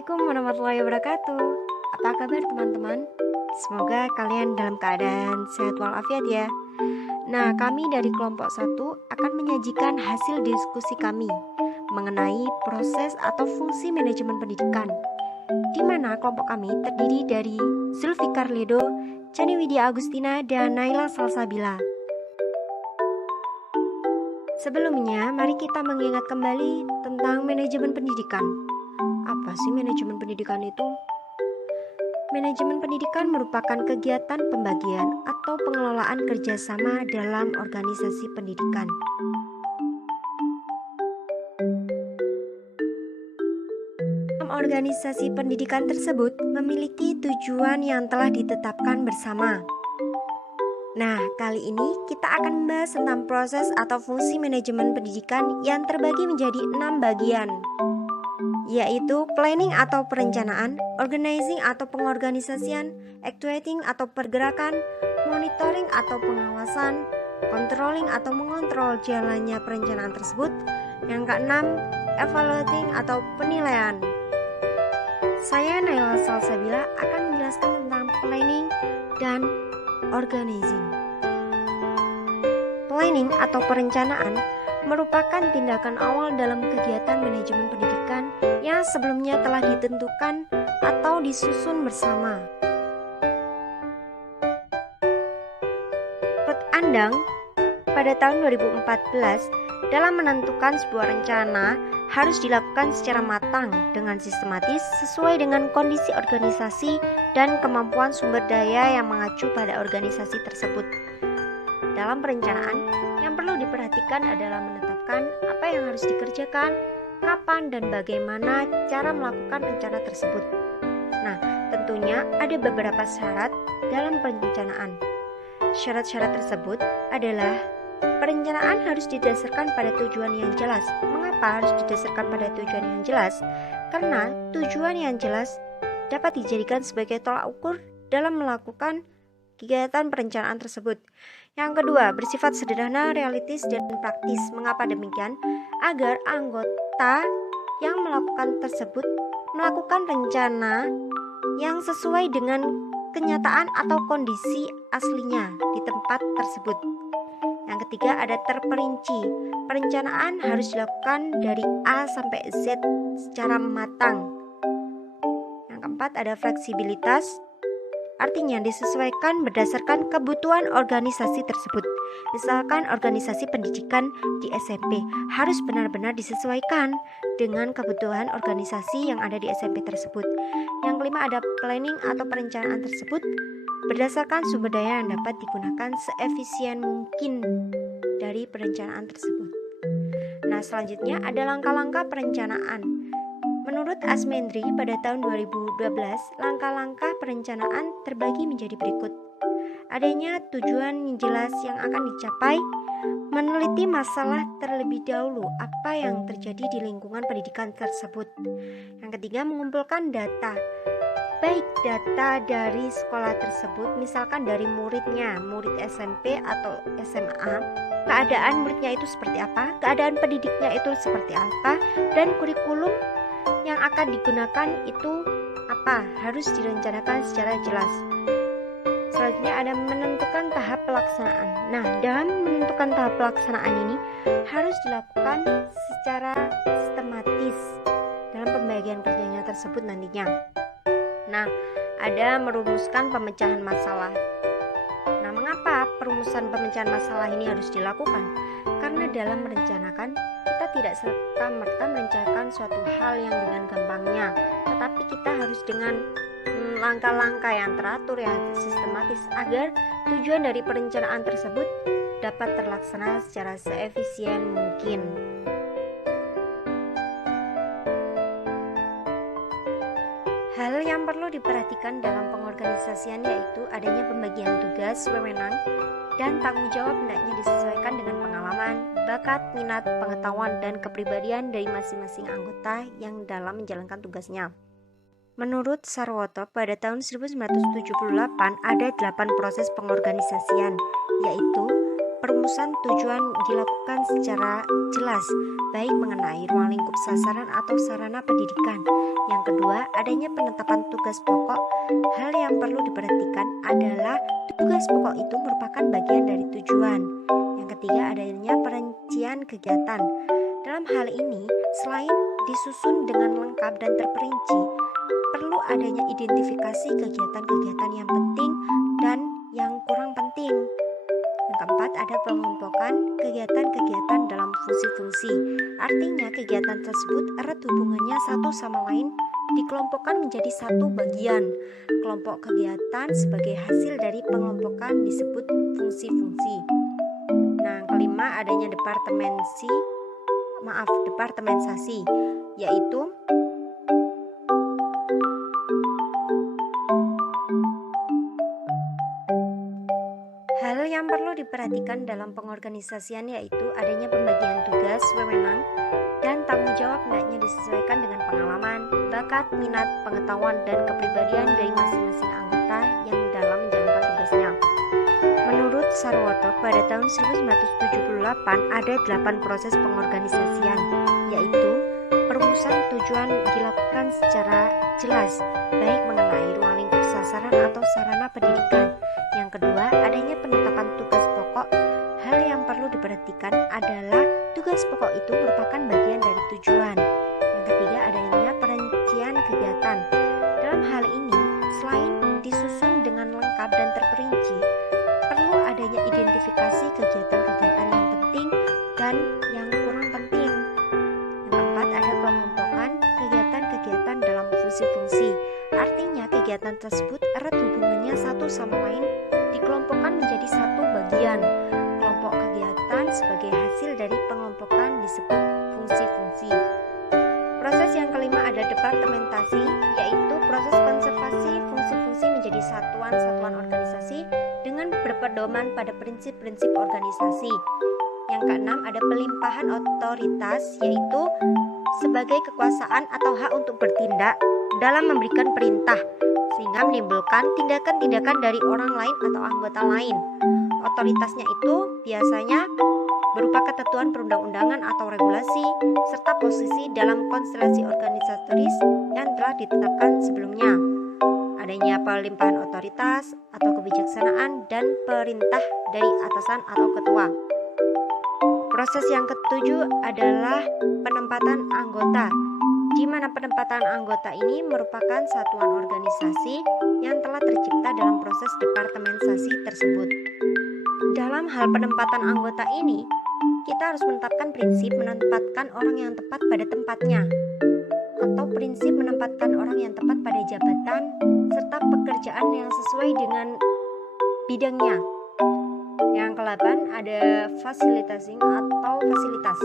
Assalamualaikum warahmatullahi wabarakatuh. Apa kabar teman-teman? Semoga kalian dalam keadaan sehat walafiat ya. Nah, kami dari kelompok 1 akan menyajikan hasil diskusi kami mengenai proses atau fungsi manajemen pendidikan, di mana kelompok kami terdiri dari Zulfikar Ledo, Chani Widya Agustina, dan Naila Salsabila. Sebelumnya, mari kita mengingat kembali tentang manajemen pendidikan. Apa sih manajemen pendidikan itu? Manajemen pendidikan merupakan kegiatan pembagian atau pengelolaan kerjasama dalam organisasi pendidikan. Organisasi pendidikan tersebut memiliki tujuan yang telah ditetapkan bersama. Nah, kali ini kita akan membahas tentang proses atau fungsi manajemen pendidikan yang terbagi menjadi 6 bagian, yaitu planning atau perencanaan, organizing atau pengorganisasian, actuating atau pergerakan, monitoring atau pengawasan, controlling atau mengontrol jalannya perencanaan tersebut. Yang keenam, evaluating atau penilaian. Saya Naila Salsabila akan menjelaskan tentang planning dan organizing. Planning atau perencanaan merupakan tindakan awal dalam kegiatan manajemen pendidikan yang sebelumnya telah ditentukan atau disusun bersama. Ruth Andang pada tahun 2014 dalam menentukan sebuah rencana harus dilakukan secara matang dengan sistematis sesuai dengan kondisi organisasi dan kemampuan sumber daya yang mengacu pada organisasi tersebut. Dalam perencanaan, yang perlu diperhatikan adalah menetapkan apa yang harus dikerjakan, kapan dan bagaimana cara melakukan rencana tersebut. Nah, tentunya ada beberapa syarat dalam perencanaan. Syarat-syarat tersebut adalah perencanaan harus didasarkan pada tujuan yang jelas. Mengapa harus didasarkan pada tujuan yang jelas? Karena tujuan yang jelas dapat dijadikan sebagai tolak ukur dalam melakukan kegiatan perencanaan tersebut. Yang kedua, bersifat sederhana, realistis, dan praktis. Mengapa demikian? Agar anggota yang melakukan tersebut melakukan rencana yang sesuai dengan kenyataan atau kondisi aslinya di tempat tersebut. Yang ketiga, ada terperinci. Perencanaan harus dilakukan dari A sampai Z secara matang. Yang keempat, ada fleksibilitas. Artinya disesuaikan berdasarkan kebutuhan organisasi tersebut. Misalkan organisasi pendidikan di SMP harus benar-benar disesuaikan dengan kebutuhan organisasi yang ada di SMP tersebut. Yang kelima, ada planning atau perencanaan tersebut berdasarkan sumber daya yang dapat digunakan seefisien mungkin dari perencanaan tersebut. Nah, selanjutnya ada langkah-langkah perencanaan. Menurut Asmendri pada tahun 2012, langkah-langkah perencanaan terbagi menjadi berikut. Adanya tujuan yang jelas yang akan dicapai, meneliti masalah terlebih dahulu apa yang terjadi di lingkungan pendidikan tersebut. Yang ketiga, mengumpulkan data, baik data dari sekolah tersebut, misalkan dari muridnya, murid SMP atau SMA, keadaan muridnya itu seperti apa, keadaan pendidiknya itu seperti apa, dan kurikulum yang akan digunakan itu apa, harus direncanakan secara jelas. Selanjutnya ada menentukan tahap pelaksanaan. Nah, dalam menentukan tahap pelaksanaan ini harus dilakukan secara sistematis dalam pembagian kerjanya tersebut nantinya. Nah, ada merumuskan pemecahan masalah. Nah, mengapa perumusan pemecahan masalah ini harus dilakukan? Karena dalam merencanakan, kita tidak serta-merta merencanakan suatu hal yang dengan gampangnya, tetapi kita harus dengan langkah-langkah yang teratur, yang sistematis, agar tujuan dari perencanaan tersebut dapat terlaksana secara seefisien mungkin. Hal yang perlu diperhatikan dalam pengorganisasian yaitu adanya pembagian tugas, wewenang, dan tanggung jawab hendaknya disesuaikan dengan pengalaman, bakat, minat, pengetahuan, dan kepribadian dari masing-masing anggota yang dalam menjalankan tugasnya. Menurut Sarwoto, pada tahun 1978 ada 8 proses pengorganisasian, yaitu perumusan tujuan dilakukan secara jelas, baik mengenai ruang lingkup sasaran atau sarana pendidikan. Yang kedua, kedua, adanya penetapan tugas pokok. Hal yang perlu diperhatikan adalah tugas pokok itu merupakan bagian dari tujuan. Yang ketiga, adanya perincian kegiatan. Dalam hal ini, selain disusun dengan lengkap dan terperinci, perlu adanya identifikasi kegiatan-kegiatan yang penting dan yang kurang penting. Yang keempat, ada pengelompokan kegiatan-kegiatan dalam fungsi-fungsi. Artinya, kegiatan tersebut erat hubungannya satu sama lain dikelompokkan menjadi satu bagian. Kelompok kegiatan sebagai hasil dari pengelompokan disebut fungsi-fungsi. Nah, yang kelima, adanya departementasi, yaitu hal yang perlu diperhatikan dalam pengorganisasian yaitu adanya pembagian tugas, wewenang, dan tanggung jawab hendaknya disesuaikan dengan pengalaman, bakat, minat, pengetahuan, dan kepribadian dari masing-masing anggota yang dalam menjalankan tugasnya. Menurut Sarwoto, pada tahun 1978 ada 8 proses pengorganisasian, yaitu perumusan tujuan dilakukan secara jelas, baik mengenai ruang lingkup sasaran atau sarana pendidikan. Yang kedua, adanya penetapan tugas pokok. Hal yang perlu diperhatikan adalah tugas pokok itu merupakan bagian dari tujuan. Yang ketiga, adanya perincian kegiatan. Dalam hal ini, selain disusun dengan lengkap dan terperinci, perlu adanya identifikasi kegiatan-kegiatan yang penting dan yang kurang penting. Yang keempat, ada pengelompokan kegiatan-kegiatan dalam fungsi-fungsi. Artinya, kegiatan tersebut erat hubungannya satu sama lain dikelompokkan menjadi satu bagian. Kelompok kegiatan sebagai hasil dari pengelompokan disebut fungsi-fungsi. Proses yang kelima ada departementasi, yaitu proses konservasi fungsi-fungsi menjadi satuan-satuan organisasi dengan berpedoman pada prinsip-prinsip organisasi. Yang keenam ada pelimpahan otoritas, yaitu sebagai kekuasaan atau hak untuk bertindak dalam memberikan perintah, sehingga menimbulkan tindakan-tindakan dari orang lain atau anggota lain. Otoritasnya itu biasanya berupa ketentuan perundang-undangan atau regulasi, serta posisi dalam konstelasi organisatoris yang telah ditetapkan sebelumnya. Adanya pelimpahan otoritas atau kebijaksanaan dan perintah dari atasan atau ketua. Proses yang ketujuh adalah penempatan anggota, di mana penempatan anggota ini merupakan satuan organisasi yang telah tercipta dalam proses departementasi tersebut. Dalam hal penempatan anggota ini, kita harus menetapkan prinsip menempatkan orang yang tepat pada tempatnya, atau prinsip menempatkan orang yang tepat pada jabatan serta pekerjaan yang sesuai dengan bidangnya. Yang ke-8 ada facilitating atau fasilitas,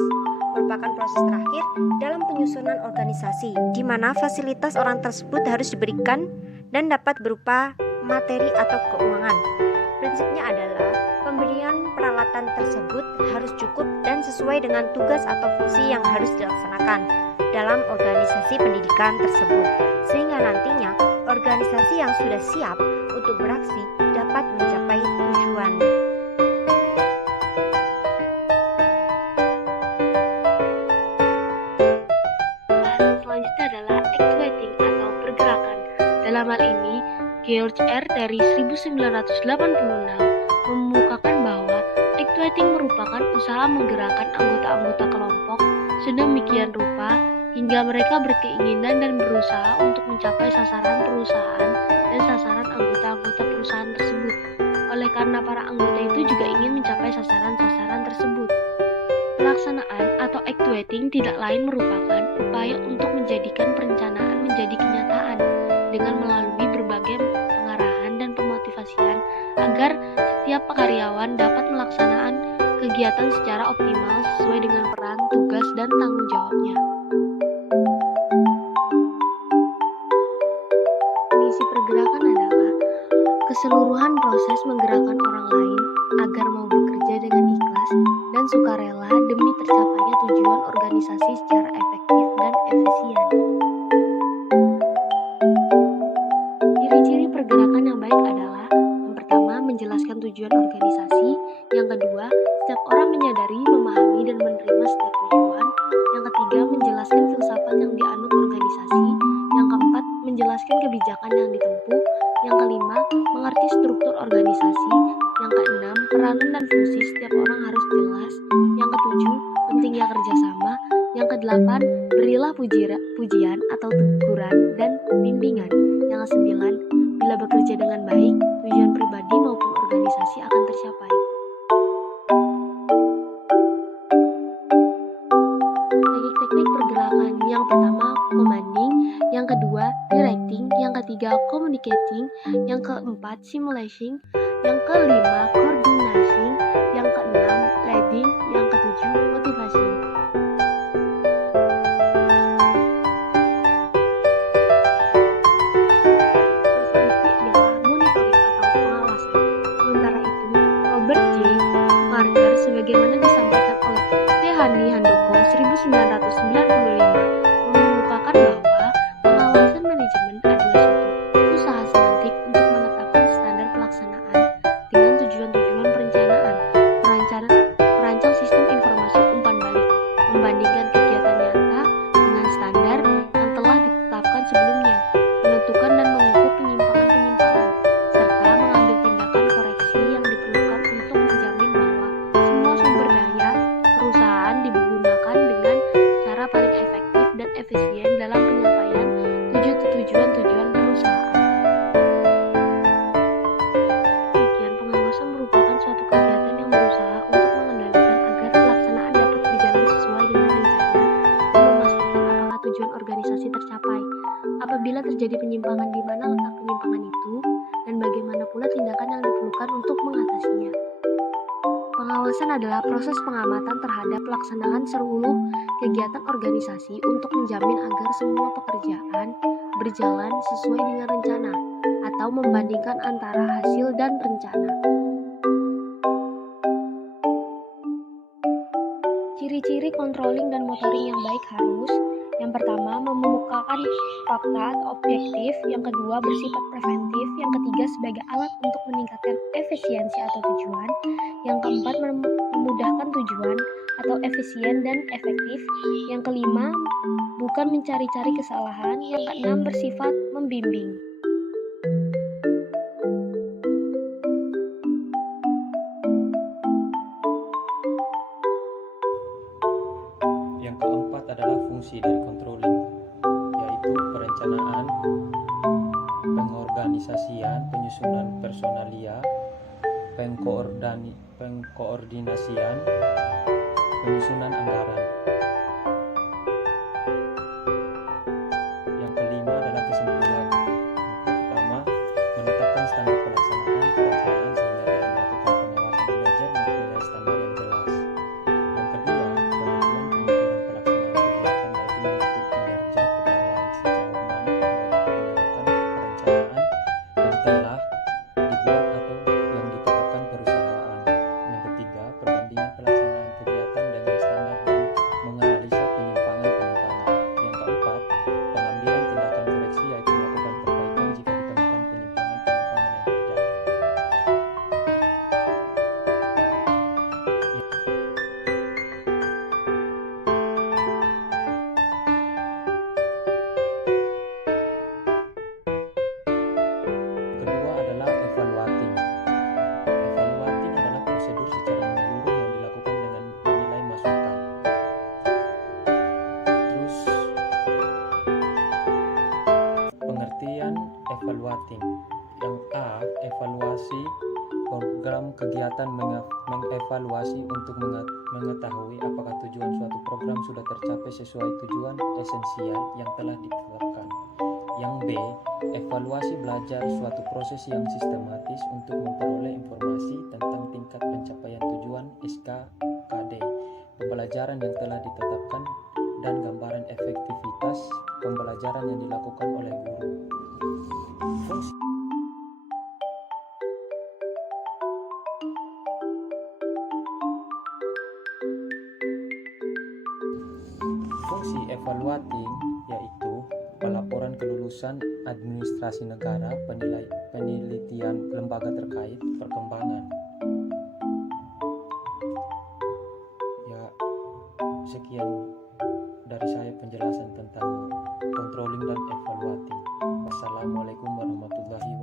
merupakan proses terakhir dalam penyusunan organisasi, di mana fasilitas orang tersebut harus diberikan dan dapat berupa materi atau keuangan. Prinsipnya adalah pemberian peralatan tersebut harus cukup dan sesuai dengan tugas atau fungsi yang harus dilaksanakan dalam organisasi pendidikan tersebut, sehingga nantinya organisasi yang sudah siap untuk beraksi dapat mencapai tujuan. Selanjutnya adalah actuating atau pergerakan. Dalam hal ini, George R. dari 1986 mengemukakan bahwa actuating merupakan usaha menggerakkan anggota-anggota kelompok sedemikian rupa hingga mereka berkeinginan dan berusaha untuk mencapai sasaran perusahaan dan sasaran anggota-anggota perusahaan tersebut. Oleh karena para anggota itu juga ingin mencapai sasaran-sasaran tersebut. Pelaksanaan atau actuating tidak lain merupakan upaya untuk menjadikan perencanaan menjadi kenyataan dengan melalui berbagai pengarahan dan pemotivasian agar setiap karyawan dapat melaksanakan kegiatan secara optimal sesuai dengan peran, tugas, dan tanggung jawabnya. Misi pergerakan adalah keseluruhan proses menggerakkan orang lain agar mau bekerja dengan ikhlas dan sukarela demi tercapainya tujuan organisasi secara efektif dan efisien. Ciri-ciri pergerakan yang baik adalah: yang pertama, menjelaskan tujuan organisasi; yang kedua, setiap orang menyadari, memahami, dan menerima setiap tujuan; yang ketiga, menjelaskan filsafat yang dianut organisasi; yang keempat, menjelaskan kebijakan yang ditempuh. Yang kelima, mengerti struktur organisasi. Yang keenam, peranan dan fungsi setiap orang harus jelas. Yang ketujuh, pentingnya kerjasama. Yang kedelapan, berilah pujian atau teguran dan bimbingan. Yang kesembilan, bila bekerja dengan baik, tujuan pribadi maupun organisasi akan tercapai. Teknik pergerakan yang pertama, commanding. Yang kedua, directing. Yang ketiga, communicating. Yang keempat, simulation. Yang kelima, coordinating. Yang keenam, leading. Yang ketujuh, motivation. Referensi adalah monitoring atau pengawasan. Sementara itu, Robert J. Parker sebagaimana disampaikan oleh T. Hani Handoko 1995 mengemukakan bahwa pengawasan manajemen adalah suatu usaha semantik untuk menetapkan standar pelaksanaan dengan tujuan-tujuan perencanaan, merancang sistem informasi umpan balik, membandingkan kegiatan nyata dengan standar yang telah ditetapkan sebelumnya, menentukan dan mengukur penyimpangan-penyimpangan, serta mengambil tindakan koreksi yang diperlukan untuk menjamin bahwa semua sumber daya perusahaan digunakan dengan cara paling efektif dan efisien dalam penyampaian tujuan-tujuan perusahaan. Demikian, pengawasan merupakan suatu kegiatan yang berusaha untuk mengendalikan agar pelaksanaan dapat berjalan sesuai dengan rencana dan memastikan apakah tujuan organisasi tercapai. Apabila terjadi penyimpangan, di mana letak penyimpangan itu, dan bagaimana pula tindakan yang diperlukan untuk mengatasinya. Pengawasan adalah proses pengamatan terhadap pelaksanaan seluruh kegiatan organisasi untuk menjamin agar semua pekerjaan berjalan sesuai dengan rencana atau membandingkan antara hasil dan rencana. Ciri-ciri controlling dan monitoring yang baik harus: yang pertama, mengemukakan fakta atau objektif. Yang kedua, bersifat preventif. Yang ketiga, sebagai alat untuk meningkatkan efisiensi atau tujuan. Yang keempat, memudahkan tujuan atau efisien dan efektif. Yang kelima, bukan mencari-cari kesalahan. Yang keenam, bersifat membimbing. Yang keempat adalah fungsi dari controlling, yaitu perencanaan, pengorganisasian, penyusunan personalia, pengkoordinasian, penyusunan anggaran. Yang kelima adalah kesimpulan. Pertama, menetapkan standar pelaksanaan perencanaan sehingga dalam melakukan pengawasan manajer mempunyai standar yang jelas. Yang kedua, penentuan pengukuran pelaksanaan kegiatan, yaitu mengukur kinerja pegawai sejauh mana pegawai dapat menerapkan perencanaan yang telah dibuat atau yang ditetapkan perusahaan. Yang ketiga, perbandingan pelaksanaan kegiatan dengan standar dan menganalisa penyimpangan-penyimpangan. Yang keempat, pengambilan tindakan koreksi, yaitu melakukan perbaikan jika ditemukan penyimpangan-penyimpangan yang terjadi. Kedua adalah evaluating. Evaluating adalah prosedur secara menyeluruh yang dilakukan dengan menilai masukan. Terus, pengertian evaluating. Yang A, evaluasi program kegiatan, mengevaluasi untuk mengetahui apakah tujuan suatu program sudah tercapai sesuai tujuan esensial yang telah ditetapkan. Yang B, evaluasi belajar, suatu proses yang sistematis untuk memperoleh informasi tentang tingkat pencapaian tujuan SKKD, pembelajaran yang telah ditetapkan, dan gambaran efektivitas pembelajaran yang dilakukan oleh guru. Fungsi evaluating yaitu pelaporan kelulusan administrasi negara, penelitian lembaga terkait, perkembangan. Ya, sekian dari saya penjelasan tentang controlling dan evaluating. Wassalamualaikum warahmatullahi